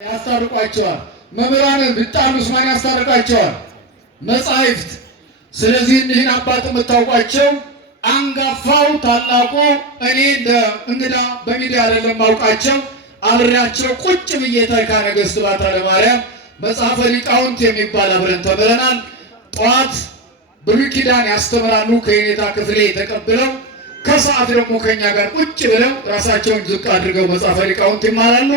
ያስታርቋቸዋል። መምህራንን ቢጣሉስ ማን ያስታርቃቸዋል? መጻሕፍት። ስለዚህ እኒህን አባት የምታውቋቸው አንጋፋው ታላቁ እኔ እንደ እንግዳ በሚዲያ አይደለም ማውቃቸው አብሬያቸው ቁጭ ብዬ ታሪካ ነገሥት ባታ ለማርያም መጽሐፈ ሊቃውንት የሚባል አብረን ተምረናል። ጠዋት ብሉይ ኪዳን ያስተምራሉ ከየኔታ ክፍሌ ተቀብለው ከሰዓት ደግሞ ከኛ ጋር ቁጭ ብለው ራሳቸውን ዝቅ አድርገው መጽሐፈ ሊቃውንት ይማራሉ።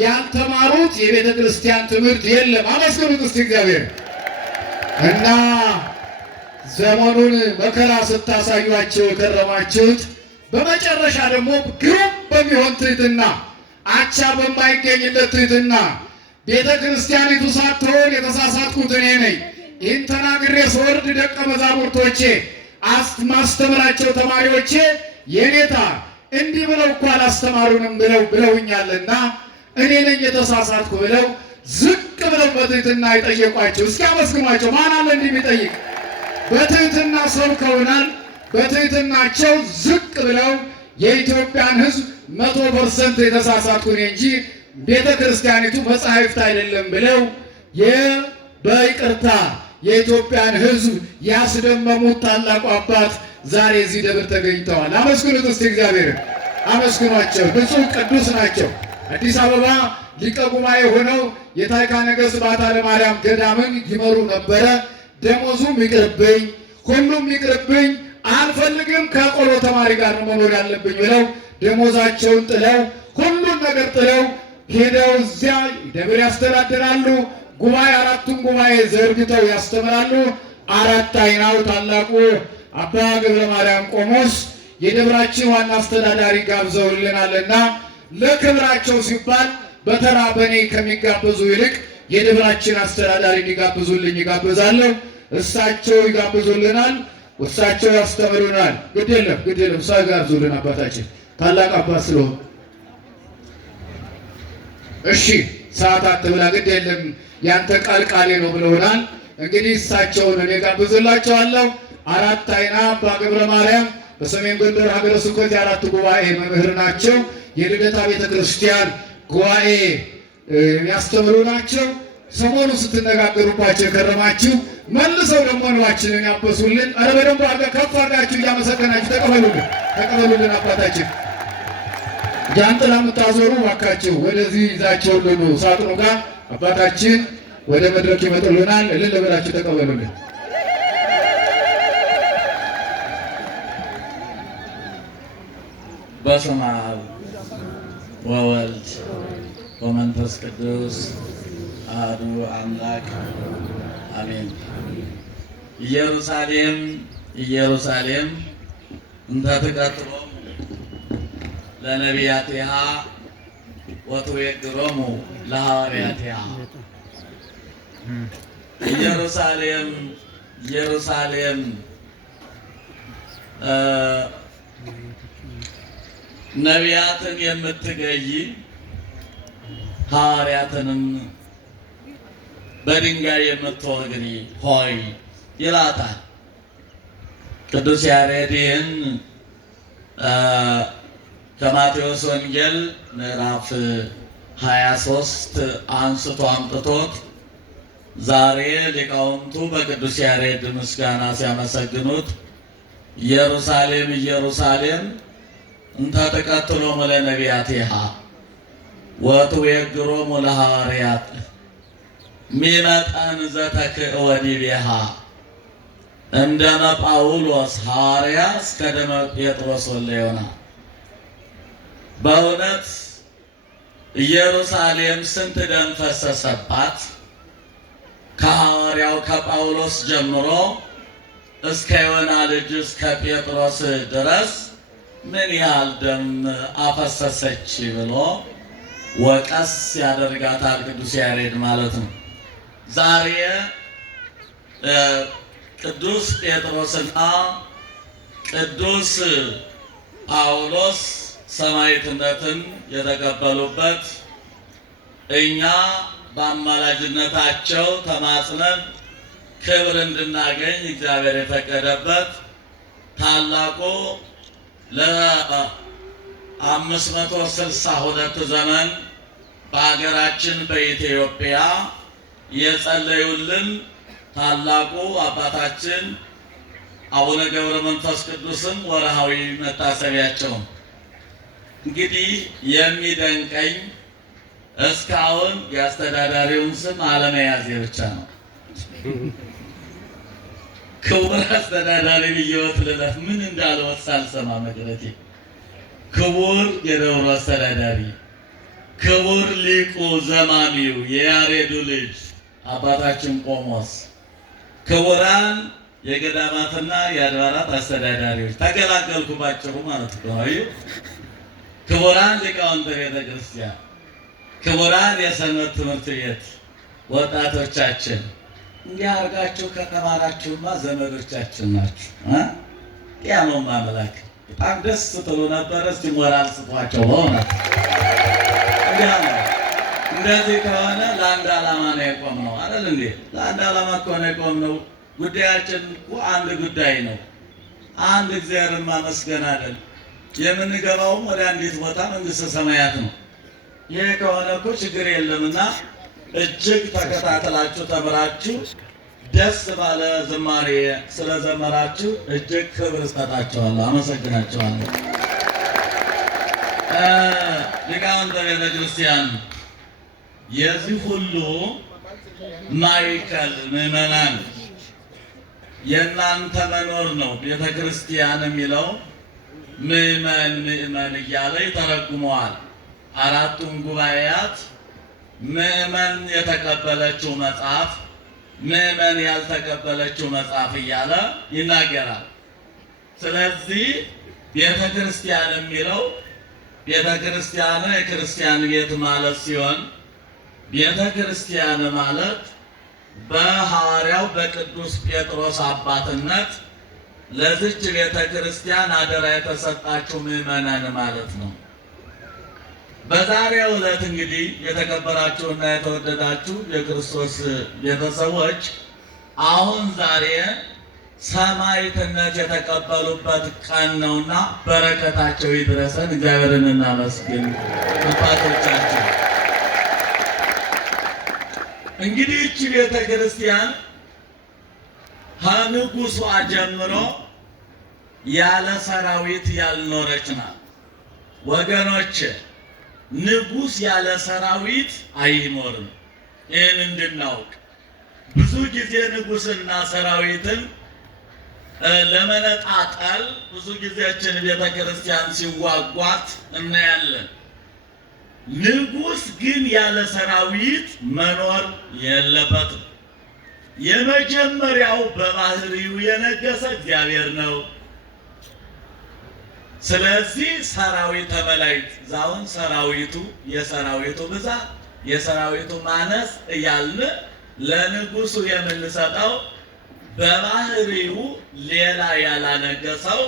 ያልተማሩት የቤተ ክርስቲያን ትምህርት የለም። አመስግኑት እስቲ እግዚአብሔር። እና ዘመኑን መከራ ስታሳዩአቸው የከረማችሁት በመጨረሻ ደግሞ ግሩም በሚሆን ትሕትና አቻ በማይገኝለት ትሕትና ቤተ ክርስቲያኒቱ ሳትሆን የተሳሳትኩት እኔ ነኝ፣ ይህን ተናግሬ ስወርድ ደቀ መዛሙርቶቼ ማስተምራቸው ተማሪዎቼ የኔታ እንዲህ ብለው እኮ አላስተማሩንም ብለውኛልና እኔ ነኝ የተሳሳትኩ ብለው ዝቅ ብለው በትሕትና ይጠየቋቸው። እስኪ አመስግኗቸው። ማን አለ እንዲህ የሚጠይቅ? በትሕትና ሰብከውናል። በትሕትናቸው ዝቅ ብለው የኢትዮጵያን ሕዝብ 100% የተሳሳትኩ እኔ እንጂ ቤተ ክርስቲያኒቱ መጻሕፍት አይደለም ብለው በይቅርታ የኢትዮጵያን ሕዝብ ያስደመሙት ታላቁ አባት ዛሬ እዚህ ደብር ተገኝተዋል። አመስግኑት እስቲ እግዚአብሔር። አመስግኗቸው። ንጹሕ ቅዱስ ናቸው። አዲስ አበባ ሊቀ ጉባኤ ሆነው የታሪካ ነገሥት ባታ ለማርያም ገዳምን ይመሩ ነበረ። ደሞዙም ይቅርብኝ፣ ሁሉም ይቅርብኝ፣ አልፈልግም ከቆሎ ተማሪ ጋር ነው መኖር ያለብኝ ብለው ደሞዛቸውን ጥለው ሁሉን ነገር ጥለው ሄደው እዚያ ደብር ያስተዳድራሉ። ጉባኤ አራቱን ጉባኤ ዘርግተው ያስተምራሉ። አራት አይናው ታላቁ አባ ገብረ ማርያም ቆሞስ የደብራችን ዋና አስተዳዳሪ ጋብዘውልናልና ለክብራቸው ሲባል በተራ በኔ ከሚጋበዙ ይልቅ የደብራችን አስተዳዳሪ እንዲጋብዙልኝ ይጋብዛለሁ። እሳቸው ይጋብዙልናል፣ እሳቸው ያስተምሩናል። ግድ የለም እሳ ጋብዙልን አባታችን ታላቅ አባት ስለሆኑ። እሺ ሰዓት አትብላ፣ ግድ የለም ያንተ ቃል ቃሌ ነው ብለውናል። እንግዲህ እሳቸውን እኔ ጋብዝላቸዋለሁ። አራት አይና አባ ገብረ ማርያም በሰሜን ጎንደር ሀገረ ስብከት የአራት ጉባኤ መምህር ናቸው። የልደታ ቤተ ክርስቲያን ጉባኤ የሚያስተምሩ ናቸው። ሰሞኑ ስትነጋገሩባቸው የከረማችሁ መልሰው ደግሞ እንባችንን ያበሱልን። ኧረ በደንብ ከፍ አድርጋችሁ እያመሰገናችሁ ተቀበሉልን። አባታችን ጃንጥላ የምታዞሩ እባካችሁ ወደዚህ ይዛቸውልን ሳጥኑ ጋር አባታችን ወደ መድረክ ይመጡልናል። እልል ብላችሁ ተቀበሉልን። በስመ አብ ወወልድ ወመንፈስ ቅዱስ አሐዱ አምላክ አሜን። ኢየሩሳሌም ኢየሩሳሌም እንተ ትቀትሎሙ ለነቢያቲሃ ወትቤግሮሙ ለሐዋርያቲሃ። ኢየሩሳሌም ኢየሩሳሌም ነቢያትን የምትገይ ሐዋርያትንም በድንጋይ የምትወግሪ ሆይ ይላታል። ቅዱስ ያሬድ ይህን ከማቴዎስ ወንጌል ምዕራፍ 23 አንስቶ አምጥቶት ዛሬ ሊቃውንቱ በቅዱስ ያሬድ ምስጋና ሲያመሰግኑት ኢየሩሳሌም ኢየሩሳሌም እንተ ትቀትሎሙ ለነቢያቲሃ ወትቤግሮሙ ለሐዋርያት ሚመጠን ዘተክእ ወዲቤሃ እንደመ ጳውሎስ ሐዋርያ እስከ ደመ ጴጥሮስ ወለ ዮና። በእውነት ኢየሩሳሌም ስንት ደም ፈሰሰባት። ከሐዋርያው ከጳውሎስ ጀምሮ እስከ ዮና ልጅ እስከ ጴጥሮስ ድረስ ምን ያህል ደም አፈሰሰች ብሎ ወቀስ ያደርጋታል ቅዱስ ያሬድ ማለት ነው። ዛሬ ቅዱስ ጴጥሮስና ቅዱስ ጳውሎስ ሰማዕትነትን የተቀበሉበት እኛ በአማላጅነታቸው ተማጽነን ክብር እንድናገኝ እግዚአብሔር የፈቀደበት ታላቁ ለ562 ዘመን በሀገራችን በኢትዮጵያ የጸለዩልን ታላቁ አባታችን አቡነ ገብረ መንፈስ ቅዱስም ወርሃዊ መታሰቢያቸው። እንግዲህ የሚደንቀኝ እስካሁን የአስተዳዳሪውን ስም አለመያዜ ብቻ ነው። ክቡር አስተዳዳሪ ብየወት ልለፍ ምን እንዳልወት ሳልሰማ መቅረቴ። ክቡር የደብሩ አስተዳዳሪ፣ ክቡር ሊቁ ዘማሚው የያሬዱ ልጅ አባታችን ቆሞስ፣ ክቡራን የገዳማትና የአድባራት አስተዳዳሪዎች ተገላገልኩ ባጭሩ ማለት ነው። ክቡራን ሊቃውንተ ቤተ ክርስቲያን፣ ክቡራን የሰንበት ትምህርት ቤት ወጣቶቻችን፣ እንዲህ አድርጋችሁ ከተማራችሁማ ዘመዶቻችን ናችሁ። ጤናማ አምላክ በጣም ደስ ስትሉ ነበር። እስቲ ሞራል ስጧቸው። በእውነት እንደዚህ ከሆነ ለአንድ ዓላማ ነው የቆምነው አይደል እንዴ? ለአንድ ዓላማ እኮ ነው የቆምነው። ጉዳያችን እኮ አንድ ጉዳይ ነው። አንድ እግዚአብሔርን ማመስገን አይደል? የምንገባውም ወደ አንዲት ቦታ መንግስተ ሰማያት ነው። ይሄ ከሆነ እኮ ችግር የለምና እጅግ ተከታተላችሁ ተምራችሁ ደስ ባለ ዝማሬ ስለዘመራችሁ እጅግ ክብር እሰጣችኋለሁ፣ አመሰግናችኋለሁ። ሊቃውንተ ቤተ ክርስቲያን የዚህ ሁሉ ማዕከል ምዕመናን የእናንተ መኖር ነው። ቤተ ክርስቲያን የሚለው ምዕመን ምዕመን እያለ ይተረጉመዋል። አራቱን ጉባኤያት ምዕመን የተቀበለችው መጽሐፍ፣ ምዕመን ያልተቀበለችው መጽሐፍ እያለ ይናገራል። ስለዚህ ቤተ ክርስቲያን የሚለው ቤተ ክርስቲያን የክርስቲያን ቤት ማለት ሲሆን ቤተ ክርስቲያን ማለት በሐዋርያው በቅዱስ ጴጥሮስ አባትነት ለዚች ቤተ ክርስቲያን አደራ የተሰጣችሁ ምዕመናን ማለት ነው። በዛሬው ዕለት እንግዲህ የተከበራችሁና የተወደዳችሁ የክርስቶስ ቤተሰቦች አሁን ዛሬ ሰማዕትነት የተቀበሉበት ቀን ነውና በረከታቸው ይድረሰን። እግዚአብሔርን እናመስግን። አባቶቻችን እንግዲህ እቺ ቤተ ክርስቲያን ከንጉሷ ጀምሮ ያለ ሰራዊት ያልኖረች ናት። ወገኖች ንጉስ ያለ ሰራዊት አይኖርም። ይህን እንድናውቅ ብዙ ጊዜ ንጉስና ሰራዊትን ለመነጣጠል ብዙ ጊዜያችን ቤተ ክርስቲያን ሲዋጓት እናያለን። ንጉስ ግን ያለ ሰራዊት መኖር የለበትም። የመጀመሪያው በባህሪው የነገሰ እግዚአብሔር ነው። ስለዚህ ሰራዊተ መላእክት ዛውን ሰራዊቱ የሰራዊቱ ብዛት የሰራዊቱ ማነስ እያልን ለንጉሱ የምንሰጠው በባህሪው ሌላ ያላነገሰው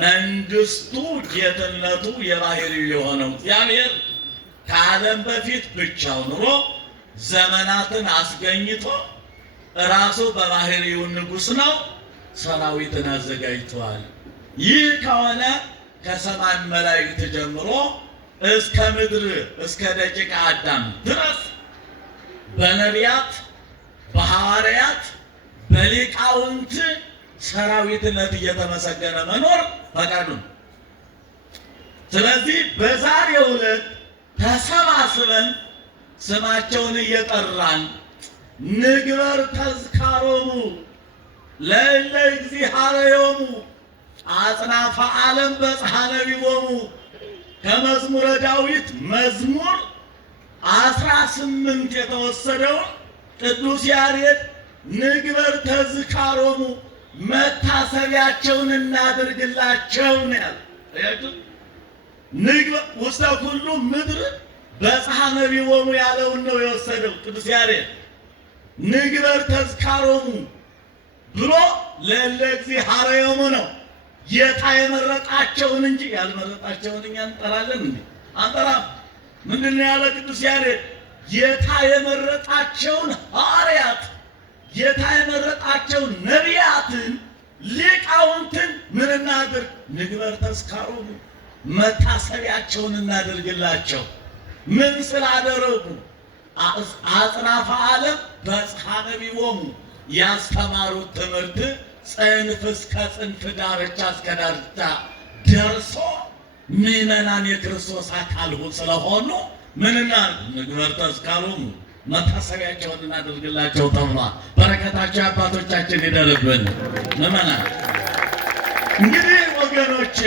መንግስቱ ጌትነቱ የባህሪው የሆነው እግዚአብሔር ከዓለም በፊት ብቻው ኑሮ ዘመናትን አስገኝቶ ራሱ በባህሪው ንጉስ ነው። ሰራዊትን አዘጋጅቷል። ይህ ከሆነ ከሰማይ መላእክት ጀምሮ እስከ ምድር እስከ ደቂቀ አዳም ድረስ በነቢያት በሐዋርያት በሊቃውንት ሰራዊትነት እየተመሰገነ መኖር ፈቃዱ ነው። ስለዚህ በዛሬው ዕለት ተሰባስበን ስማቸውን እየጠራን ንግበር ተዝካሮሙ ለእለ እግዚአብሔሮሙ አጽናፈ ዓለም በጽሐ ነቢቦሙ ከመዝሙረ ዳዊት መዝሙር 18 የተወሰደውን ቅዱስ ያሬድ ንግበር ተዝካሮሙ መታሰቢያቸውን እናድርግላቸው ነው ያለው። ንግበር ውስተ ኩሉ ምድር በጽሐ ነቢቦሙ ያለውን ነው የወሰደው ቅዱስ ያሬድ። ንግበር ተዝካሮሙ ብሎ ለእለ እግዚአብሔሮሙ ነው ጌታ የመረጣቸውን እንጂ ያልመረጣቸውን እኛ እንጠራለን እንዴ? አንጠራም። ምንድነው ያለ ቅዱስ ያሬድ? ጌታ የመረጣቸውን ሐዋርያት፣ ጌታ የመረጣቸውን ነቢያትን፣ ሊቃውንትን ምን እናድርግ? ንግበር ተዝካሮሙ መታሰቢያቸውን እናድርግላቸው። ምን ስላደረጉ? አጽናፈ ዓለም በጽሐ ነቢቦሙ ያስተማሩት ትምህርት ጽንፍ እስከ ጽንፍ ዳርቻ እስከ ዳርቻ ደርሶ ምዕመናን የክርስቶስ አካል ስለሆኑ ምንና ንግበር ተዝካሮሙ መታሰቢያቸውን እናደርግላቸው ተብሏል። በረከታቸው አባቶቻችን ይደርብን። ምዕመናን እንግዲህ ወገኖች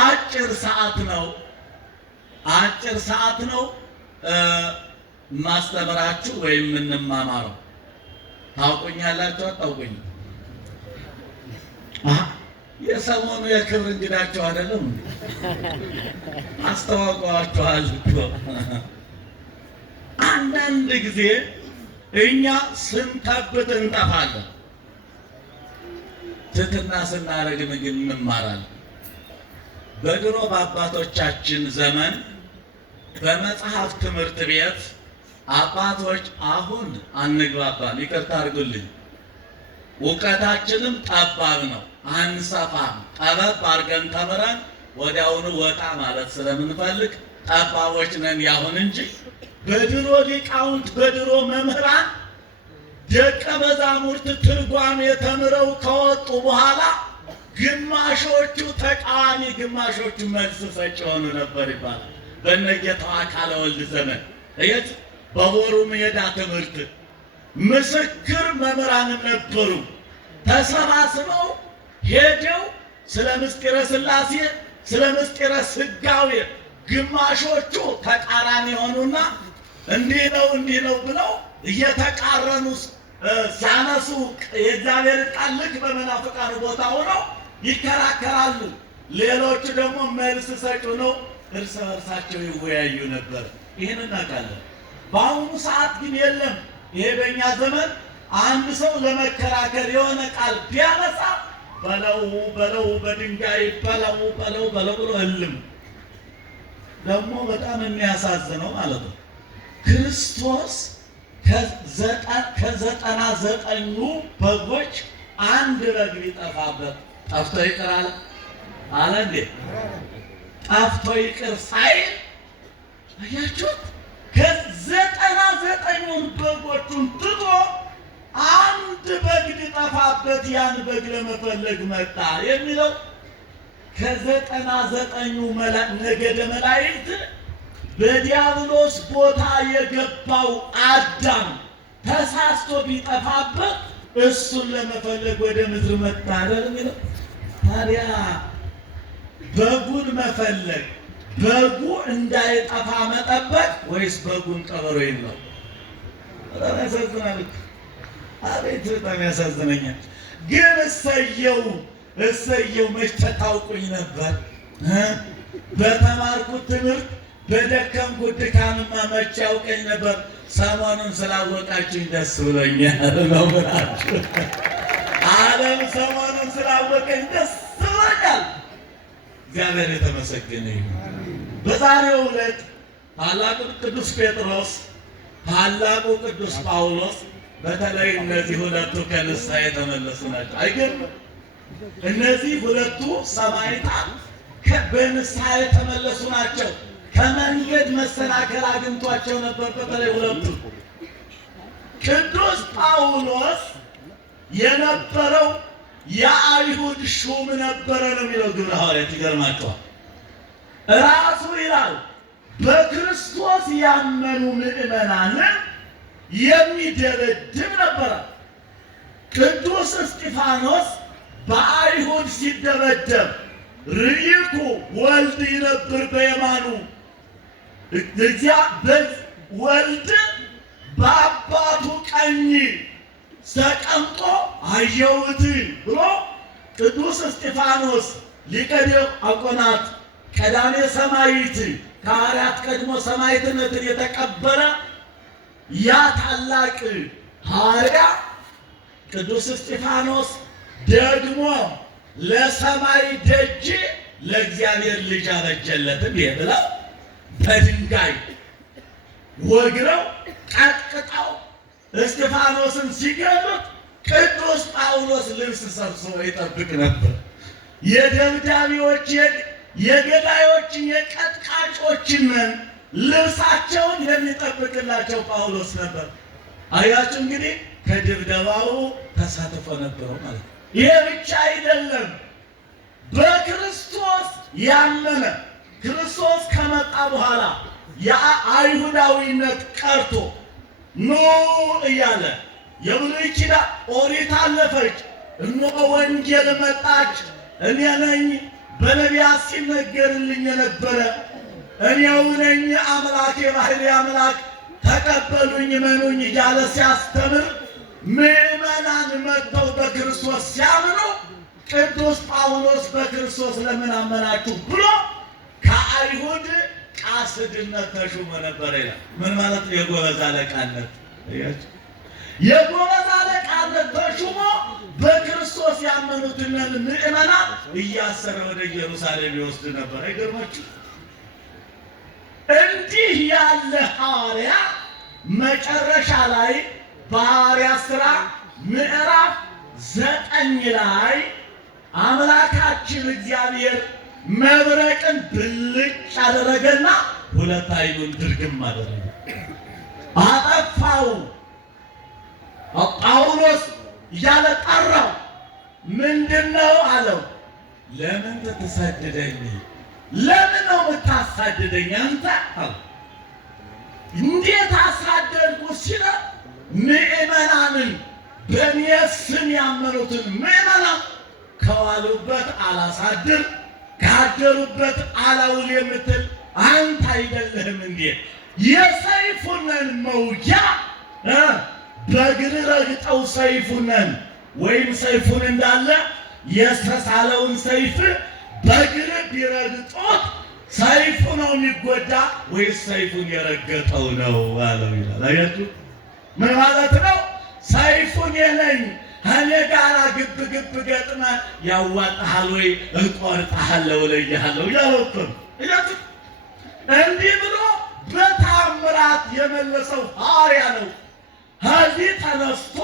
አጭር ሰዓት ነው ማስተምራችሁ ወይም የምንማማረው። ታውቁኛላችሁ አታውቁኝ? የሰሞኑ የክብር እንግዳቸው አይደለም አስተዋውቀዋችኋል እኮ። አንዳንድ ጊዜ እኛ ስንጠብቅ እንጠፋለን። ትሕትና ስናደርግ ግን እንማራለን። በድሮ በአባቶቻችን ዘመን በመጽሐፍ ትምህርት ቤት አባቶች አሁን አንግባባም፣ ይቅርታ አድርጉልኝ፣ እውቀታችንም ጠባብ ነው፣ አንሰፋም። ጠበብ አድርገን ተምረን ወዲያውኑ ወጣ ማለት ስለምንፈልግ ጠባቦች ነን ያሁን እንጂ በድሮ ሊቃውንት በድሮ መምህራን ደቀ መዛሙርት ትርጓሜ ተምረው ከወጡ በኋላ ግማሾቹ ተቃዋሚ፣ ግማሾቹ መልስ ሰጪ ሆኑ ነበር ይባላል። በነጌታው አካለ ወልድ ዘመን እየት በቦሩ ሜዳ ትምህርት ምስክር መምህራንም ነበሩ። ተሰባስበው ሄደው ስለ ምስጢረ ሥላሴ ስለ ምስጢረ ሥጋዌ ግማሾቹ ተቃራኒ ሆኑና እንዲህ ነው ብለው እየተቃረኑ ሲያነሱ የእግዚአብሔር ቃል ልክ በመናፍቃኑ ቦታ ሆነው ይከራከራሉ። ሌሎቹ ደግሞ መልስ ሰጪ ነው እርስ በርሳቸው ይወያዩ ነበር። ይህን እናውቃለን። በአሁኑ ሰዓት ግን የለም። ይሄ በእኛ ዘመን አንድ ሰው ለመከራከር የሆነ ቃል ቢያነሳ በለው በድንጋይ በለው ብሎ እልም። ደግሞ በጣም የሚያሳዝነው ማለት ነው ክርስቶስ ከ99 በጎች አንድ በግ ቢጠፋበት ጠፍቶ ይቅር አለ እንዴ? ጠፍቶ ይቅር ሳይል አያችሁት? ከ99 በጎቹን ትቶ አንድ በግ ቢጠፋበት ያን በግ ለመፈለግ መጣ የሚለው ከ99 ነገደ መላእክት በዲያብሎስ ቦታ የገባው አዳም ተሳስቶ ቢጠፋበት እሱን ለመፈለግ ወደ ምድር መጣ አይደል የሚለው። ታዲያ በጉን መፈለግ በጉ እንዳይጠፋ መጠበቅ ወይስ በጉን ቀበሮ ይብላው? በጣም ያሳዝናል። አቤት በጣም ያሳዝነኛል። ግን እሰየው መች ታውቁኝ ነበር በተማርኩት ትምህርት በደከምኩት ድካምማ መች ያውቀኝ ነበር። ሰሞኑን ስላወቃችሁኝ ደስ ብሎኛል ነው ብላችሁ ዓለም ሰሞኑን ስላወቀኝ ደስ ብሎኛል። እግዚአብሔር የተመሰገነ ይሁን። በዛሬው ዕለት ታላቁ ቅዱስ ጴጥሮስ ታላቁ ቅዱስ ጳውሎስ በተለይ እነዚህ ሁለቱ ከንስሐ የተመለሱ ናቸው። አይገርም? እነዚህ ሁለቱ ሰማዕታት በንስሐ የተመለሱ ናቸው። ከመንገድ መሰናከል አግኝቷቸው ነበር። በተለይ ሁለቱ ቅዱስ ጳውሎስ የነበረው የአይሁድ ሹም ነበረ ነው የሚለው ግብረ ሐዋርያት። ይገርማቸዋል። ራሱ ይላል በክርስቶስ ያመኑ ምዕመናንን የሚደበድብ ነበረ። ቅዱስ እስጢፋኖስ በአይሁድ ሲደበደብ ርኢኩ ወልድ ይነብር በየማኑ ወልድ በአባቱ ቀኝ ተቀምጦ አየሁት ብሎ ቅዱስ እስጢፋኖስ ሊቀ ዲያቆናት ቀዳሜ ሰማዕት ከሐዋርያት ቀድሞ ሰማዕትነትን የተቀበለ ያ ታላቅ ሐዋርያ ቅዱስ እስጢፋኖስ ደግሞ ለሰማይ ደጅ ለእግዚአብሔር ልጅ አበጀለት ብለው በድንጋይ ወግረው ቀጥቅጠው እስጢፋኖስን ሲገሉት ቅዱስ ጳውሎስ ልብስ ሰብስቦ ይጠብቅ ነበር። የደብዳቤዎች የገዳዮችን የቀጥቃጮችን ልብሳቸውን የሚጠብቅላቸው ጳውሎስ ነበር። አያችሁ እንግዲህ ከድብደባው ተሳትፎ ነበረው ማለት ነው። ይሄ ብቻ አይደለም። በክርስቶስ ያመነ ክርስቶስ ከመጣ በኋላ የአይሁዳዊነት ቀርቶ ኖ እያለ የብሉይ ኪዳን ኦሪት አለፈች፣ እነሆ ወንጌል መጣች፣ እኔ ነኝ በነቢያት ሲነገርልኝ የነበረ እኔው ነኝ አምላክ የባህሪ አምላክ ተቀበሉኝ መኑኝ እያለ ሲያስተምር ምዕመናን መጥተው በክርስቶስ ሲያምኑ ቅዱስ ጳውሎስ በክርስቶስ ለምን አመናችሁ ብሎ ከአይሁድ ቃስድነት ተሹሞ ነበር ይላል። ምን ማለት ነው? የጎበዝ አለቃነት። የጎበዝ አለቃነት ተሹሞ በክርስቶስ ያመኑትን ምዕመናን እያሰረ ወደ ኢየሩሳሌም ይወስድ ነበር። አይገርማችሁ? እንዲህ ያለ ሐዋርያ መጨረሻ ላይ በሐዋርያት ሥራ ምዕራፍ 9 ላይ አምላካችን እግዚአብሔር መብረቅን ብልጭ አደረገና ሁለት ዓይኑን ድርግም አደረገ፣ አጠፋው። ጳውሎስ እያለ ጠራው። ምንድነው አለው? ለምን ትሰደደኝ? ለምን ነው የምታሳድደኝ አንተ? እንዴት አሳደድኩ ሲለ ምዕመናንን በእኔ ስም ያመኑትን ምዕመናን ከዋሉበት አላሳድር ካደሩበት አላውል የምትል አንተ አይደለህም እንዴ? የሰይፉንን መውጊያ በእግር ረግጠው ሰይፉንን ወይም ሰይፉን እንዳለ የተሳለውን ሰይፍ በእግር ቢረግጦት ሰይፉ ነው የሚጎዳ ወይስ ሰይፉን የረገጠው ነው አለው ይላል። አያችሁ ምን ማለት ነው? ሰይፉን የነኝ እኔ ጋራ ግብ ግብ ገጥመ ያዋጣሃል ወይ እቆርጥሃለሁ እለይሃለሁ እያወቅም እያችሁ እንዲህ ብሎ በታምራት የመለሰው ሐዋርያ ነው። ከዚህ ተነስቶ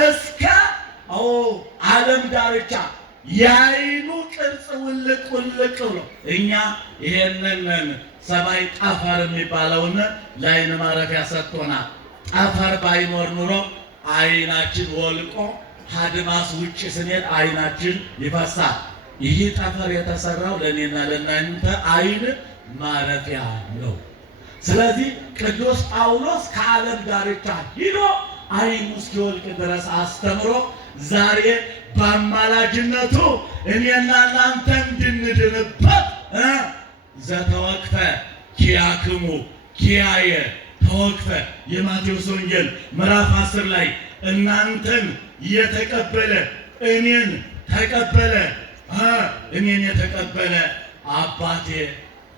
እስከ ዓለም ዳርቻ የዓይኑ ቅርጽ ውልቅ ውልቅ ብሎ እኛ ይሄንን ሰማይ ጠፈር የሚባለውን ለዓይን ማረፊያ ሰጥቶናል። ጠፈር ባይኖር ኑሮ ዓይናችን ወልቆ ከአድማስ ውጭ ስንሄድ ዓይናችን ይፈሳል። ይህ ጠፈር የተሰራው ለእኔና ለእናንተ ዓይን ማረፊያ ነው። ስለዚህ ቅዱስ ጳውሎስ ከዓለም ዳርቻ ሂዶ ዓይኑ እስኪወልቅ ድረስ አስተምሮ ዛሬ በአማላጅነቱ እኔና እናንተ እንድንድንበት ዘተወክፈ ኪያክሙ ኪያየ ተወክፈ የማቴዎስ ወንጌል ምዕራፍ 10 ላይ እናንተን የተቀበለ እኔን ተቀበለ፣ እኔን የተቀበለ አባቴ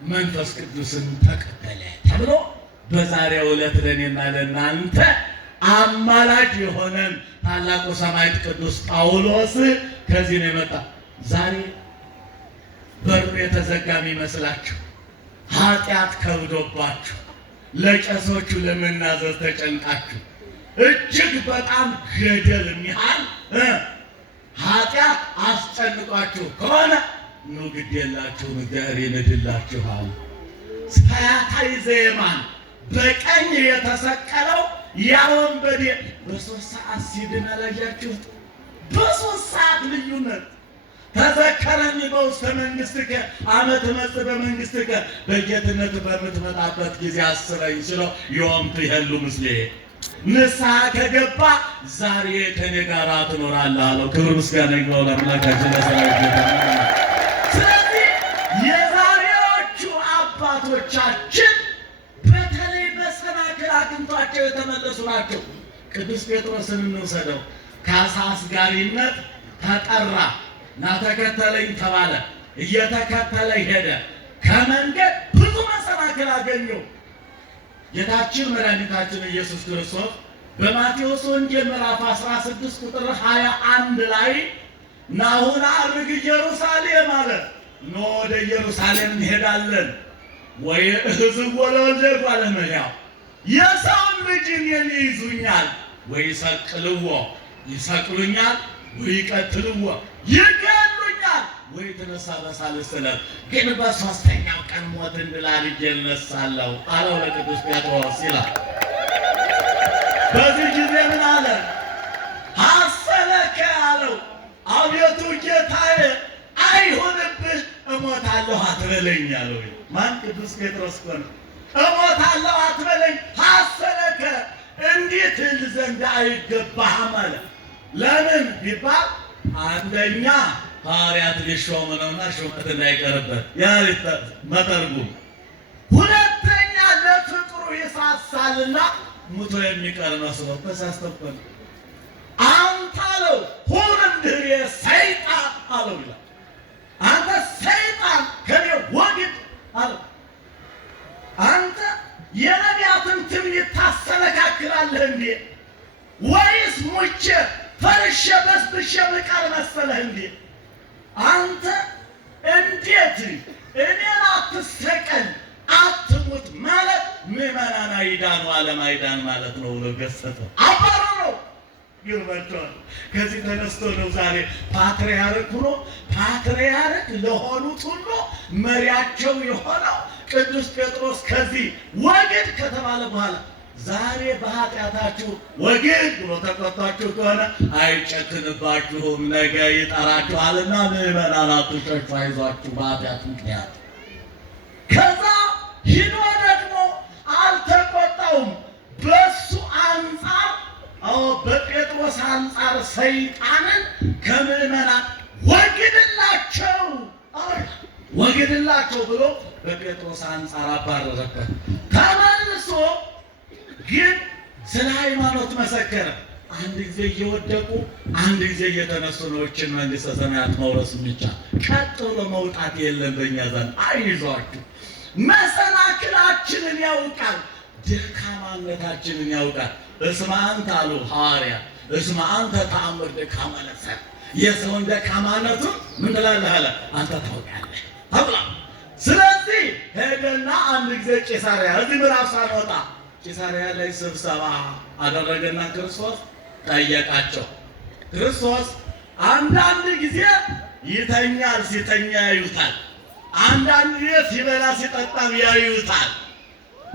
መንፈስ ቅዱስን ተቀበለ ተብሎ በዛሬው ዕለት ለእኔና ለእናንተ አማላጅ የሆነን ታላቁ ሰማዕት ቅዱስ ጳውሎስ ከዚህ ነው የመጣ። ዛሬ በሩ የተዘጋ የሚመስላችሁ ኃጢአት ከብዶባችሁ ለቄሶቹ ለመናዘዝ ተጨንቃችሁ እጅግ በጣም ገደል የሚያህል ኃጢአት አስጨንቋችሁ ከሆነ ኑ ግድ የላችሁም፣ እግዚአብሔር ይንድላችኋል። ፈያታዊ ዘየማን በቀኝ የተሰቀለው ያ ወንበዴ በ3 ሰዓት ሲድን አላያችሁት? በ3 ሰዓት ልዩነት ተዘከረኒ በውስተ መንግሥትከ አመ ትመጽእ በመንግሥትከ በጌትነት በምትመጣበት ጊዜ አስበኝ ሲለው ዮም ትሄሉ ምስሌ ንስሐ ከገባ ዛሬ ከኔ ጋር ትኖራለህ አለው። ክብር ምስጋና ይግባው ለአምላካችን ለሰራዊት ጌታ። ስለዚህ የዛሬዎቹ አባቶቻችን በተለይ መሰናክል አግኝቷቸው የተመለሱ ናቸው። ቅዱስ ጴጥሮስን እንውሰደው። ከአሳ አስጋሪነት ተጠራ እና ተከተለኝ ተባለ። እየተከተለ ሄደ። ከመንገድ ብዙ መሰናክል አገኘው። ጌታችን መድኃኒታችን ኢየሱስ ክርስቶስ በማቴዎስ ወንጌል ምዕራፍ 16 ቁጥር 21 ላይ ናሁን አርግ ኢየሩሳሌም አለ። ኖ ወደ ኢየሩሳሌም እንሄዳለን ወይ ሕዝብ ወለወልደ እጓለ እመሕያው የሰውን ልጅ እኔን ይይዙኛል ወይ ይሰቅልዎ ይሰቅሉኛል ወይ ይቀትልዎ ይገሉኛል ወይ ተነሳ በሳልስት ዕለት ግን በሦስተኛው ቀን ሞትን ድል አድርጌ እነሳለሁ አለው ለቅዱስ ጴጥሮስ ይላል። በዚህ ጊዜ ምን አለ? ሐሰነከ አለው። አቤቱ ጌታዬ አይሁንብህ፣ እሞታለሁ አትበለኝ አለው። ማን? ቅዱስ ጴጥሮስ እኮ ነው። እሞታለሁ አትበለኝ፣ ሐሰነከ እንዲህ ትል ዘንድ አይገባህም አለ። ለምን ቢባል አንደኛ ሐዋርያት ሊሾም ነውና ሹመት እንዳይቀርበት ያ መተርጉም፣ ሁለተኛ ለፍቅሩ ይሳሳልና ሙቶ የሚቀር መስሎት ተሳስተፈል። አንተ አለው ሁን እንድሬ ሰይጣን አለው ይላል። አንተ ሰይጣን ከኔ ወግድ አለው። አንተ የነቢያትን ትንቢት ታሰነካክላለህ እንዴ? ወይስ ሙቼ ፈርሼ በስብሼ ብቀር መሰለህ እንዴ? አንተ እንዴት እኔን አትሰቀል አትሙት ማለት ምዕመናን አይዳኑ ዓለም አይዳን ማለት ነው ብሎ ገሰጸው። አባሮ ነው ይርበቷል። ከዚህ ተነስቶ ነው ዛሬ ፓትርያርክ ሆኖ ፓትርያርክ ለሆኑት ሁሉ መሪያቸው የሆነው ቅዱስ ጴጥሮስ ከዚህ ወግድ ከተባለ በኋላ ዛሬ በኃጢአታችሁ ወግድ ብሎ ተቆጣችሁ ከሆነ አይጨክንባችሁም፣ ነገ ይጠራችኋልና ምዕመናን አትሸሹ፣ አይዟችሁ በኃጢአት ምክንያት። ከዛ ሂዶ ደግሞ አልተቆጣውም። በሱ አንጻር በጴጥሮስ አንጻር ሰይጣንን ከምዕመናን ወግድላቸው ብሎ በጴጥሮስ አንጻር አባረረበት። ተመልሶ ግን ስለ ሃይማኖት መሰከረ። አንድ ጊዜ እየወደቁ አንድ ጊዜ እየተነሱ ነው እችን መንግሥተ ሰማያት መውረስ የሚቻል። ቀጥ ብሎ መውጣት የለም በእኛ ዘንድ። አይዟችሁ፣ መሰናክላችንን ያውቃል፣ ደካማነታችንን ያውቃል። እስመ አንተ አሉ ሐዋርያ እስመ አንተ ተአምር ድካመ ነፍስህ፣ የሰውን ደካማነቱን ምን ትላለህ አለ አንተ ታውቃለህ ተብላ። ስለዚህ ሄደና አንድ ጊዜ ቂሳርያ እዚህ ምዕራፍ ሳንወጣ ቂሳርያ ላይ ስብሰባ አደረገና ክርስቶስ ጠየቃቸው። ክርስቶስ አንዳንድ ጊዜ ይተኛል፣ ሲተኛ ያዩታል። አንዳንድ ጊዜ ሲበላ ሲጠጣም ያዩታል።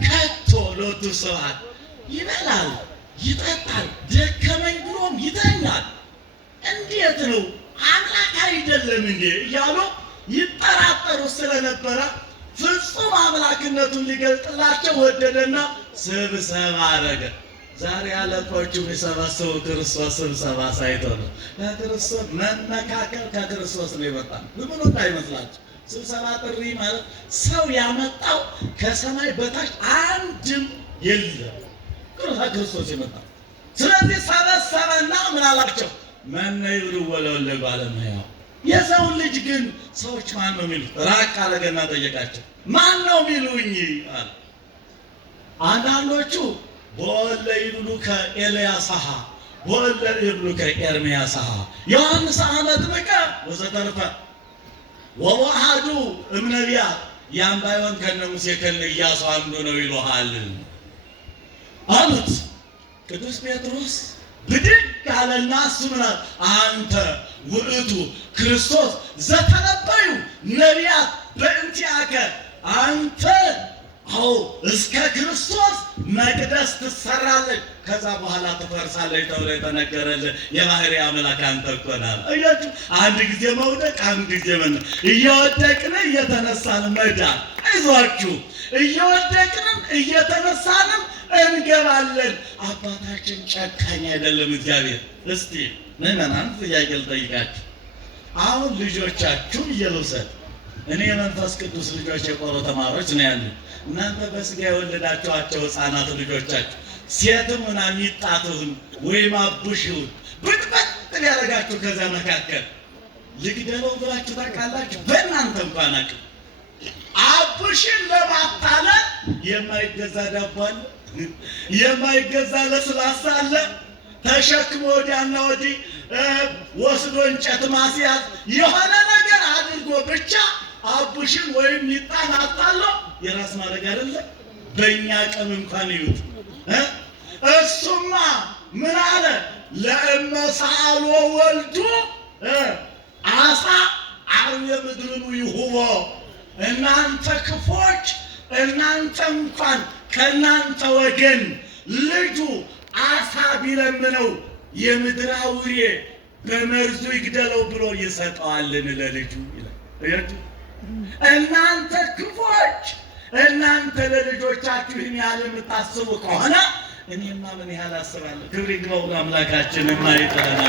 ከቶ ሎቱ ስብሐት ይበላል፣ ይጠጣል፣ ደከመኝ ብሎም ይተኛል። እንዴት ነው አምላክ አይደለም እንዴ እያሉ ይጠራጠሩ ስለነበረ ፍጹም አምላክነቱን ሊገልጥላቸው ወደደና ስብሰባ አረገ። ዛሬ አለቆቹ የሚሰበሰቡ ክርስቶስ ስብሰባ ሳይቶ ነው። ከክርስቶስ መመካከል ከክርስቶስ ነው የመጣ። ዝም እንዳይመስላችሁ ስብሰባ ጥሪ ማለት ሰው ያመጣው ከሰማይ በታች አንድም የለም፣ ክርስቶስ የመጣ። ስለዚህ ሰበሰበና ምን አላቸው? መነ ይብሉ ወለወልደ እጓለ እመሕያው። የሰውን ልጅ ግን ሰዎች ማን ነው የሚሉት? ራቅ አለገና ጠየቃቸው። ማን ነው የሚሉኝ አለ። አንዳንዶቹ በወለ ይብሉ ከኤልያስሃ ወለ ይብሉ ከኤርምያስሃ ዮሐንስ መጥምቀ ወዘተርፈ ወዋሃዱ እምነቢያት ያን ባይሆን ከነ ሙሴ ከነ ኢያሱ አንዱ ነው ይሉሃል አሉት። ቅዱስ ጴጥሮስ ብድግ አለና እሱ ምን አለ? አንተ ውእቱ ክርስቶስ ዘተነበዩ ነቢያት በእንቲአከ፣ አንተ እስከ ክርስቶስ መቅደስ ትሰራለች ከዛ በኋላ ትፈርሳለች ተብሎ የተነገረልህ የባህርይ አምላክ አንተ እኮ ነህ። እያችሁ አንድ ጊዜ መውደቅ አንድ ጊዜ መነሳት፣ እየወደቅን እየተነሳን መዳን። አይዟችሁ እየወደቅንም እየተነሳንም እንገባለን። አባታችን ጨካኝ አይደለም እግዚአብሔር። እስቲ ምዕመናን ጥያቄ ልጠይቃችሁ። አሁን ልጆቻችሁ እየልውሰድ እኔ የመንፈስ ቅዱስ ልጆች የቆሮ ተማሪዎች ነው ያሉ። እናንተ በስጋ የወለዳችኋቸው ሕፃናት ልጆቻችሁ ሴትም ሆና ሚጣትሁን ወይም አቡሽሁን ብጥብጥ ሊያደርጋችሁ ከዛ መካከል ልግደለው ብላችሁ ታውቃላችሁ? በእናንተ እንኳን አቅም አቡሽን ለማታለል የማይገዛ ዳቦ አለ፣ የማይገዛ ለስላሳ አለ። ተሸክሞ ወዲያና ወዲህ ወስዶ እንጨት ማስያዝ የሆነ ነገር አድርጎ ብቻ አቡሽን ወይም ሚጣን አጣለው የራስ ማድረግ አይደለም። በእኛ ቀን እንኳን ይዩት። እሱማ ምን አለ? ለእመ ሰአሎ ወልዱ አሳ አርዌ እናንተ ክፎች፣ እናንተ እንኳን ከእናንተ ወገን ልጁ አሳ ቢለምነው የምድር አውሬ በመርዙ ይግደለው ብሎ ይሰጠዋልን ለልጁ ይላል። እናንተ ክፎች፣ እናንተ ለልጆቻችሁ ይህን ያህል የምታስቡ ከሆነ እኔማ ምን ያህል አስባለሁ። ክብር ይግባው ለአምላካችን የማይጠላና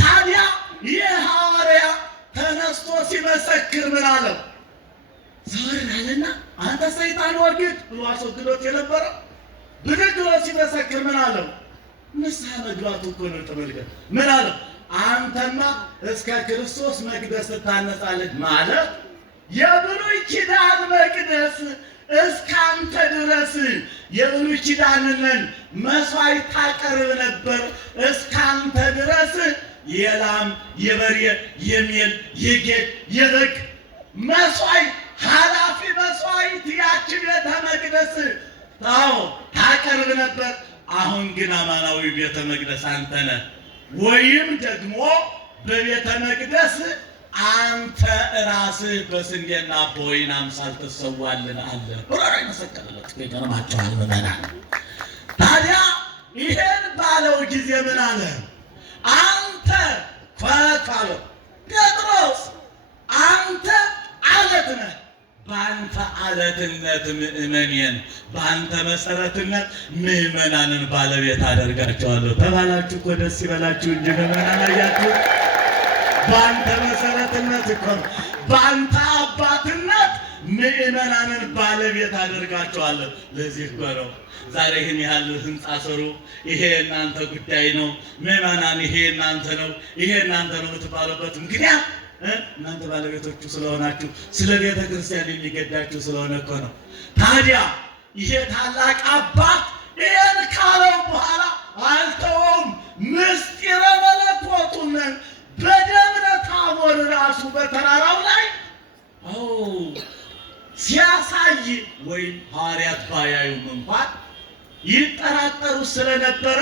ታዲያ ይህ ሐዋርያ ተነስቶ ሲመሰክር ምን አለው? ዘወር አለና አንተ ሰይጣን ወግድ ብሎ አስወግዶት የነበረው ብድግ ብሎ ሲመሰክር ምን አለው? ንስሐ መግባቱ እኮ ነው። ተመልከት ምን አለው? አንተማ እስከ ክርስቶስ መቅደስ ትታነጻለህ ማለት የብሉይ ኪዳን መቅደስ እስከ አንተ ድረስ የብሉይ ኪዳንን መስዋዕት ታቀርብ ነበር። እስከ አንተ ድረስ የላም የበሬ የሜል የጌጥ የበግ መስዋዕት ኃላፊ መስዋዕት ያቺ ቤተ መቅደስ ታቀርብ ነበር። አሁን ግን አማናዊ ቤተ መቅደስ አንተ ነህ፣ ወይም ደግሞ በቤተ መቅደስ አንተ ራስህ በስንዴና በወይን አምሳል ትሰዋልን አለ ብሎ መሰከረለት። ይገርማችኋል ምዕመናን። ታዲያ ይሄን ባለው ጊዜ ምን አለ? አንተ ፈካለው ጴጥሮስ አንተ አለት ነህ፣ በአንተ አለትነት ምእመኔን፣ በአንተ መሰረትነት ምእመናንን ባለቤት አደርጋቸዋለሁ ተባላችሁ እኮ ደስ ይበላችሁ እንጂ ምእመናን አያችሁ። በአንተ መሰረትነት እኮ በአንተ አባትነት ምእመናንን ባለቤት አደርጋቸዋለሁ። ለዚህ እኮ ነው ዛሬ ይህን ያህል ህንፃ ሰሩ፣ ይሄ እናንተ ጉዳይ ነው፣ ምእመናን ይሄ እናንተ ነው፣ ይሄ እናንተ ነው የምትባሉበት ምክንያት እናንተ ባለቤቶቹ ስለሆናችሁ፣ ስለ ቤተ ክርስቲያን የሚገዳችሁ ስለሆነ እኮ ነው። ታዲያ ይሄ ታላቅ አባት ይህን ካለው በኋላ አልተወውም። ምስጢረ መለኮቱን በደብረ ታቦር ራሱ በተራራው ላይ ሲያሳይ ወይም ሐዋርያት ባያዩም እንኳን ይጠራጠሩ ስለነበረ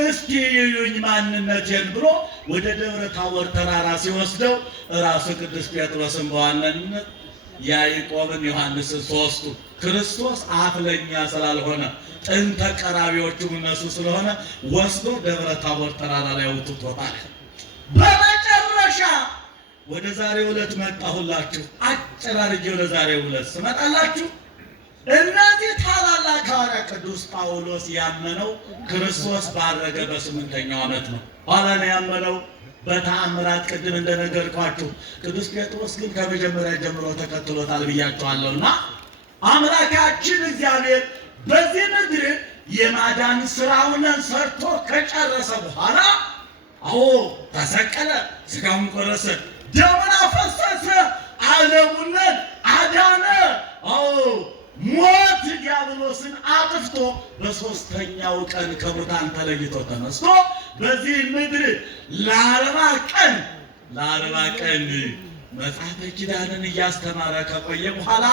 እስኪ ይዩኝ ማንነቴን ብሎ ወደ ደብረ ታቦር ተራራ ሲወስደው ራሱ ቅዱስ ጴጥሮስን በዋናነት ያዕቆብን ዮሐንስን ሦስቱ ክርስቶስ አፍለኛ ስላልሆነ ጥንተ ቀራቢዎቹም እነሱ ስለሆነ ወስዶ ደብረ ታቦር ተራራ ላይ አውጥቶታል። በመጨረሻ ወደ ዛሬው ዕለት መጣሁላችሁ። አጭር አድርጌ ወደ ዛሬው ዕለት ስመጣላችሁ እነዚህ ታላላቅ ሐዋርያት ቅዱስ ጳውሎስ ያመነው ክርስቶስ ባረገ በ8ኛው ዓመት ነው። ኋላ ነው ያመነው በተአምራት ቅድም እንደነገርኳችሁ። ቅዱስ ጴጥሮስ ግን ከመጀመሪያ ጀምሮ ተከትሎታል ብያችኋለሁና አምላካችን እግዚአብሔር በዚህ ምድር የማዳን ስራውን ሰርቶ ከጨረሰ በኋላ ተሰቀለ፣ ስጋውን ቆረሰ፣ ደሙን አፈሰሰ፣ ዓለሙን አዳነ። ሞት ዲያብሎስን አጥፍቶ በ3ኛው ቀን ከሙታን ተለይቶ ተነስቶ በዚህ ምድር ለ40 ቀን መጽሐፈ ኪዳንን እያስተማረ ከቆየ በኋላ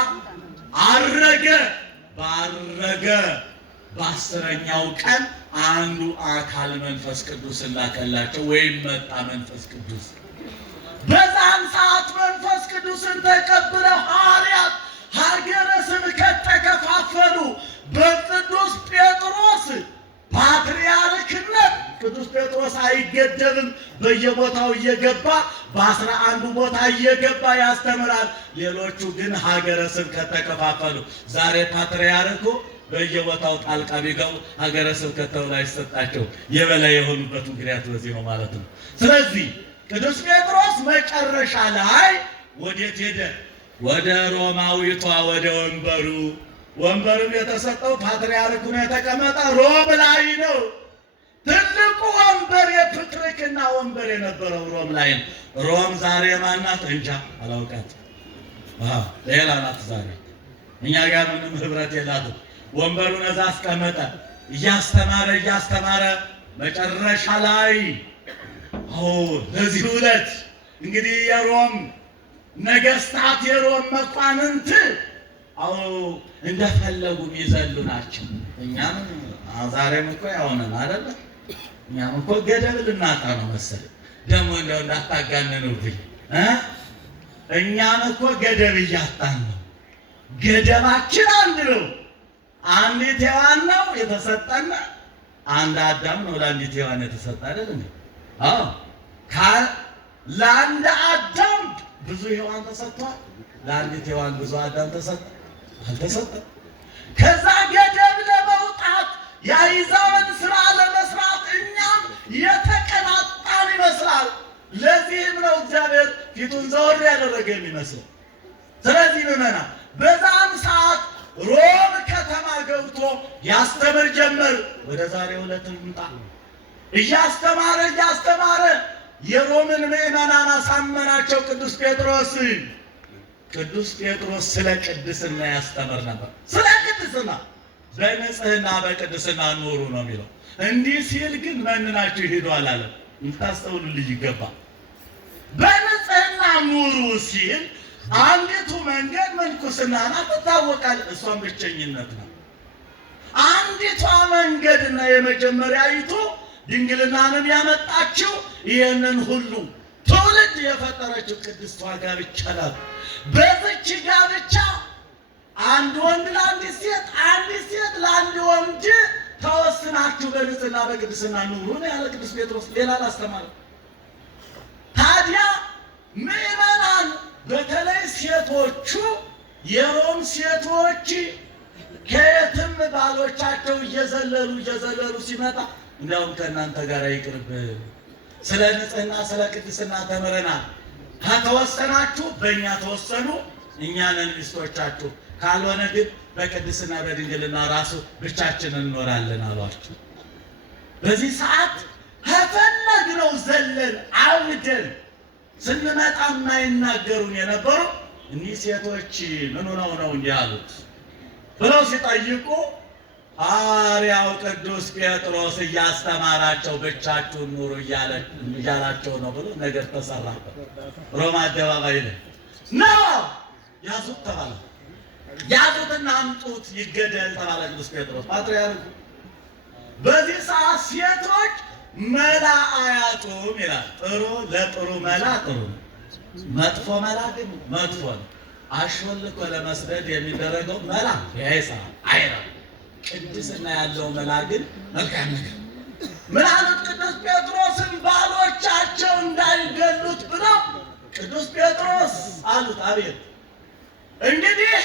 አረገ። ባረገ በ10ኛው ቀን አንዱ አካል መንፈስ ቅዱስን ላከላቸው ወይም መጣ መንፈስ ቅዱስ። በዛን ሰዓት መንፈስ ቅዱስን ተቀብለው ሐዋርያት ሀገረ ስብከት ተከፋፈሉ። በቅዱስ ጴጥሮስ ፓትርያርክነት ቅዱስ ጴጥሮስ አይገደብም። በየቦታው እየገባ በ11 ቦታ እየገባ ያስተምራል። ሌሎቹ ግን ሀገረ ስብከት ተከፋፈሉ። ዛሬ ፓትርያርኩ በየቦታው ጣልቃ ቢገቡ ሀገረ ስብከት ተብሎ አይሰጣቸው። የበላይ የሆኑበት ምክንያት በዚህ ነው ማለት ነው። ስለዚህ ቅዱስ ጴጥሮስ መጨረሻ ላይ ወዴት ሄደ? ወደ ሮማዊቷ ወደ ወንበሩ። ወንበሩም የተሰጠው ፓትርያርኩ ነው የተቀመጠ ሮም ላይ ነው። ትልቁ ወንበር የፕትርክና ወንበር የነበረው ሮም ላይ ነው። ሮም ዛሬ ማናት? እንጃ አላውቃት። ሌላ ናት ዛሬ። እኛ ጋር ምንም ህብረት የላትም። ወንበሩን እዛ አስቀመጠ። እያስተማረ መጨረሻ ላይ ለዚህ ዕለት እንግዲህ የሮም ነገስታት የሮም መኳንንት እንደፈለጉ የሚዘሉ ናቸው። እኛም ዛሬም እኮ ያውነን አይደለ? እኛም እኮ ገደብ ልናጣ ነው መሰለኝ። ደግሞ እንደው እንዳታጋንኑብኝ እኛም እኮ ገደብ እያጣን ነው። ገደባችን አንድ ነው። አንዲት ሔዋን ነው የተሰጠን። አንድ አዳም ነው ለአንዲት ሔዋን የተሰጠ አይደል እንዴ? አዎ ለአንድ አዳም ብዙ ሔዋን ተሰጥቷል። ለአንዲት ሔዋን ብዙ አዳም ተሰጠ አልተሰጠም? ከዛ ገደብ ለመውጣት የአሕዛብን ስራ ለመስራት እኛም የተቀናጣን ይመስላል። ለዚህም ነው እግዚአብሔር ፊቱን ዘወር ያደረገ የሚመስል። ስለዚህ ምዕመናን በዛን ሰዓት ሮም ከተማ ገብቶ ያስተምር ጀመር። ወደ ዛሬው ዕለት እንምጣ። እያስተማረ የሮምን ምዕመናን አሳመናቸው። ቅዱስ ጴጥሮስ ስለ ቅድስና ያስተምር ነበር። ስለ ቅድስና በንጽህና በቅድስና ኑሩ ነው የሚለው። እንዲህ ሲል ግን መንናችሁ ሂዱ አላለም። እንታስተውሉልኝ ይገባል። በንጽህና ኑሩ ሲል አንዲቱ መንገድ ምንኩስና ናት፣ ትታወቃለች። እሷም ብቸኝነት ነው። አንዲቷ መንገድና የመጀመሪያይቱ ድንግልናንም ያመጣችው ይህንን ሁሉ ትውልድ የፈጠረችው ቅድስቷ ጋብቻ ናት። በዚች ጋብቻ አንድ ወንድ ለአንዲት ሴት፣ አንዲት ሴት ለአንድ ወንድ ተወስናችሁ በንጽህና በቅድስና ኑሩ ነው ያለ ቅዱስ ጴጥሮስ። ሌላ አላስተማረም። ታዲያ ምዕመናን በተለይ ሴቶቹ የሮም ሴቶች ከየትም ባሎቻቸው እየዘለሉ ሲመጣ እንዲያውም ከእናንተ ጋር ይቅርብ፣ ስለ ንጽህና ስለ ቅድስና ተምረናል። ከተወሰናችሁ በእኛ ተወሰኑ፣ እኛ ነን ሚስቶቻችሁ፣ ካልሆነ ግን በቅድስና በድንግልና ራሱ ብቻችንን እንኖራለን አሏቸው። በዚህ ሰዓት ከፈለግነው ዘለን አውደን ስንመጣ የማይናገሩን የነበሩ እኒህ ሴቶች ምን ሆነው ነው እንዲህ አሉት ብለው ሲጠይቁ ሐዋርያው ቅዱስ ጴጥሮስ እያስተማራቸው ብቻችሁን ኑሩ እያላቸው ነው ብሎ ነገር ተሰራበት። ሮማ አደባባይ ላይ ነው ያዙት ተባለ። ያዙትና አምጡት ይገደል ተባለ። ቅዱስ ጴጥሮስ ፓትርያርኩ በዚህ ሰዓት ሴቶች መላ አያጡም ይላል። ጥሩ ለጥሩ መላ ጥሩ ነው፣ መጥፎ መላ ግን መጥፎ ነው። አሾልኮ ለመስደድ የሚደረገው መላ ያይሳ አይራ፣ ቅድስና ያለው መላ ግን መልካም ነገር። ምን አሉት ቅዱስ ጴጥሮስን? ባሎቻቸው እንዳይገሉት ብለው ቅዱስ ጴጥሮስ አሉት። አቤት! እንግዲህ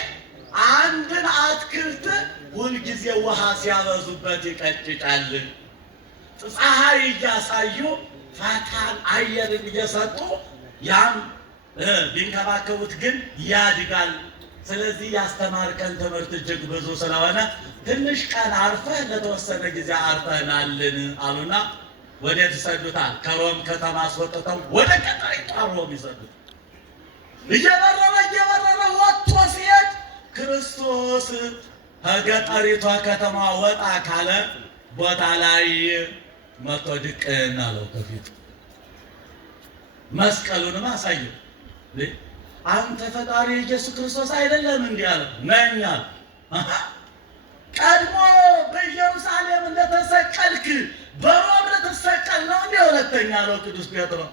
አንድን አትክልት ሁልጊዜ ውሃ ሲያበዙበት ይቀጭጫል። ፀሐይ እያሳዩ ፈታን አየርን እየሰጡ ያም ቢንከባከቡት ግን ያድጋል። ስለዚህ ያስተማርከን ትምህርት እጅግ ብዙ ስለሆነ ትንሽ ቀን አርፈህ ለተወሰነ ጊዜ አርፈናልን አሉና ወዴት ይሰዱታል? ከሮም ከተማ አስወጥተው ወደ ቀጠሪቷ ሮም ይሰዱት። እየበረረ ወጥቶ ሲሄድ ክርስቶስ ከገጠሪቷ ከተማ ወጣ ካለ ቦታ ላይ መቶ ድቅን አለው። ከፊቱ መስቀሉንም አሳየው። አንተ ፈጣሪ ኢየሱስ ክርስቶስ አይደለም እንዲህ አለ። ነኝ አለ። ቀድሞ በኢየሩሳሌም እንደተሰቀልክ በሮም ልትሰቀል ነው እንዴ? ሁለተኛ አለው ቅዱስ ጴጥሮስ።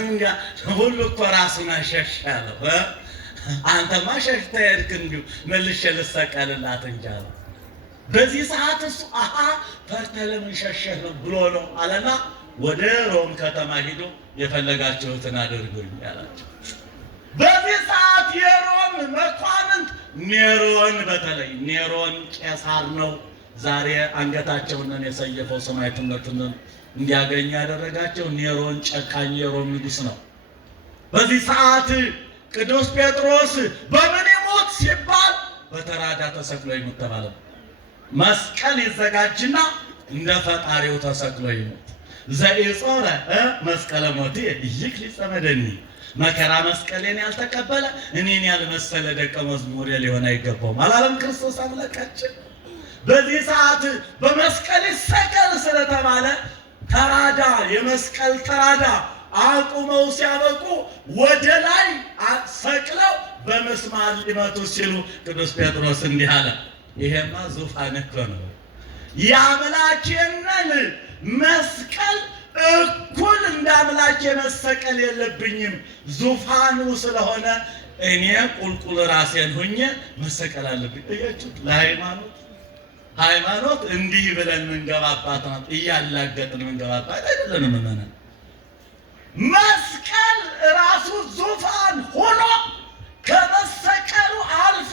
እንዲያ ሁሉ እኮ ራሱን አሸሽ አለው። አንተማ ሸሽተህ ሄድክ፣ እንዲሁ መልሼ ልሰቀልላት እንጂ አለው። በዚህ ሰዓት እሱ ፈርተህ ለምን ሸሸህ ነው ብሎ ነው አለና ወደ ሮም ከተማ ሂዶ የፈለጋችሁትን አድርጉኝ ያላቸው። በዚህ ሰዓት የሮም መኳንንት ኔሮን፣ በተለይ ኔሮን ቄሳር ነው ዛሬ አንገታቸውን የሰየፈው ሰማዕትነትን እንዲያገኙ ያደረጋቸው። ኔሮን ጨካኝ የሮም ንጉሥ ነው። በዚህ ሰዓት ቅዱስ ጴጥሮስ በምን ይሞት ሲባል በተራዳ ተሰቅሎ ይሞት ተባለ። መስቀል ይዘጋጅና እንደ ፈጣሪው ተሰቅሎ ይሞት። ዘኢጾረ መስቀለ ሞቴ ይክል ጸመደኒ፣ መከራ መስቀሌን ያልተቀበለ እኔን ያልመሰለ ደቀ መዝሙር ሊሆን አይገባውም አላለም ክርስቶስ አምላካችን። በዚህ ሰዓት በመስቀል ይሰቀል ስለተባለ ተራዳ፣ የመስቀል ተራዳ አቁመው ሲያበቁ ወደ ላይ ሰቅለው በመስማር ሊመቱ ሲሉ ቅዱስ ጴጥሮስ እንዲህ አለ፣ ይሄማ ዙፋን እኮ ነው፣ የአምላኬን መስቀል እኩል እንደ አምላኬ መሰቀል የለብኝም። ዙፋኑ ስለሆነ እኔ ቁልቁል ራሴን ሁኜ መሰቀል አለብኝ። እያችሁ ሃይማኖት እንዲህ ብለን ምንገባባት ናት። እያላገጥን ምንገባባት አይደለንም። ምናምን መስቀል ራሱ ዙፋን ሆኖ ከመሰቀሉ አልፎ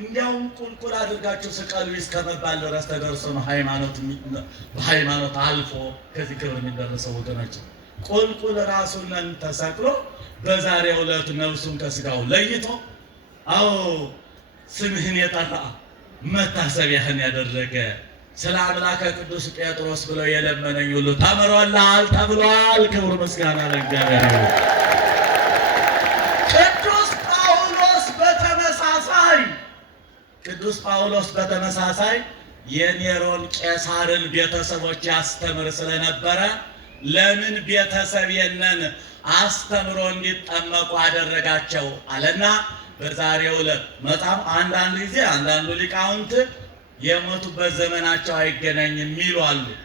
እንዲያውም ቁልቁል አድርጋችሁ ስቀሉ እስከመባል ድረስ ተደርሶ ነው በሃይማኖት አልፎ ከዚህ ክብር የሚደረሰው ወገናችን። ቁልቁል ራሱን ተሰቅሎ በዛሬው ዕለት ነፍሱን ከስጋው ለይቶ ስምህን የጠራ መታሰቢያህን ያደረገ ስለ አምላከ ቅዱስ ጴጥሮስ ብለው የለመነኝ ሁሉ ተምሮልሃል ተብሏል። ክብር ምስጋና ለእግዚአብሔር ይሁን። ቅዱስ ጳውሎስ በተመሳሳይ የኔሮን ቄሳርን ቤተሰቦች ያስተምር ስለነበረ ለምን ቤተሰቤነን አስተምሮ እንዲጠመቁ አደረጋቸው አለና በዛሬው ዕለት መጽሐፍ አንዳንድ ጊዜ አንዳንዱ ሊቃውንት የሞቱበት ዘመናቸው አይገናኝም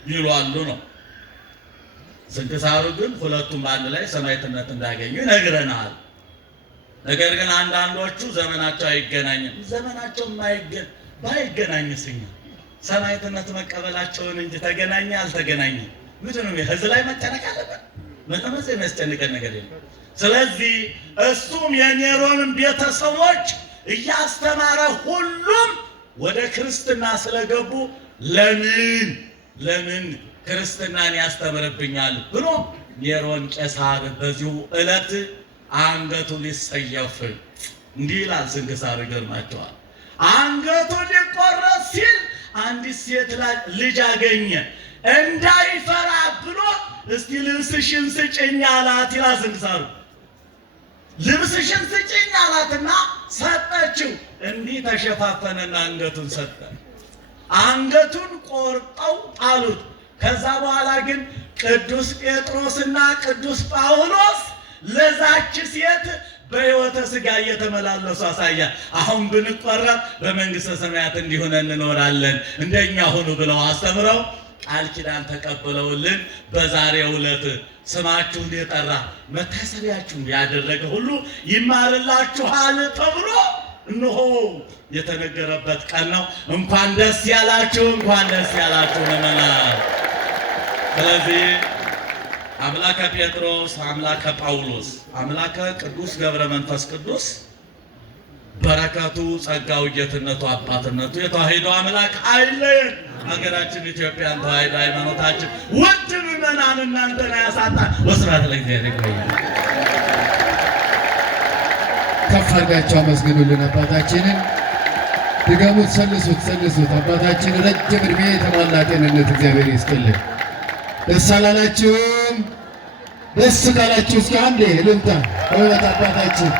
ይሏሉ ነው። ስንክሳሩ ግን ሁለቱም በአንድ ላይ ሰማዕትነት እንዳገኙ ይነግረናል። ነገር ግን አንዳንዶቹ ዘመናቸው አይገናኝም። ዘመናቸው ባይገናኝስ እኛ ሰማዕትነት መቀበላቸውን እንጂ ተገናኘ አልተገናኘ ምንድን ነው ህዝብ ላይ መጨነቅ አለበት? መጠመዝ የሚያስጨንቀን ነገር የለም። ስለዚህ እሱም የኔሮንን ቤተሰቦች እያስተማረ ሁሉም ወደ ክርስትና ስለገቡ ለምን ክርስትናን ያስተምርብኛል ብሎ ኔሮን ቄሳር በዚሁ ዕለት አንገቱ ሊሰየፍ እንዲህ ይላል ስንክሳር። ይገርማቸዋል። አንገቱ ሊቆረጥ ሲል አንዲት ሴት ልጅ አገኘ። እንዳይፈራ ብሎ እስቲ ልብስሽን ስጭኝ አላት ይላል ስንክሳሩ። ልብስሽን ስጭኝ አላትና ሰጠችው። እንዲህ ተሸፋፈነና አንገቱን ሰጠ። አንገቱን ቆርጠው ጣሉት። ከዛ በኋላ ግን ቅዱስ ጴጥሮስና ቅዱስ ጳውሎስ ለዛች ሴት በሕይወተ ሥጋ እየተመላለሱ አሳያል። አሁን ብንቆረጥ በመንግሥተ ሰማያት እንዲሆነ እንኖራለን እንደኛ ሁኑ ብለው አስተምረው ቃል ኪዳን ተቀብለውልን በዛሬው ዕለት ስማችሁን የጠራ መታሰቢያችሁን ያደረገ ሁሉ ይማርላችኋል ተብሎ እነሆ የተነገረበት ቀን ነው። እንኳን ደስ ያላችሁ፣ እንኳን ደስ ያላችሁ ምእመናን። ስለዚህ አምላከ ጴጥሮስ፣ አምላከ ጳውሎስ፣ አምላከ ቅዱስ ገብረ መንፈስ ቅዱስ በረከቱ፣ ጸጋው፣ ጌትነቱ፣ አባትነቱ የተዋሕዶ አምላክ አይለየን። ሀገራችን ኢትዮጵያን ተዋሕዶ ሃይማኖታችን ውድ ምእመናን እናንተን አያሳጣን። ወስብሐት ለእግዚአብሔር ይቆያል። ከፍ አድርጋችሁ አመስግኑልን አባታችንን። ድገሙት፣ ሰልሱት። አባታችን ረጅም ዕድሜ የተሟላ ጤንነት እግዚአብሔር ይስጥልን። ደስ አላላችሁም? ደስ ካላችሁ እስኪ አንዴ ልምታ በእውነት አባታችን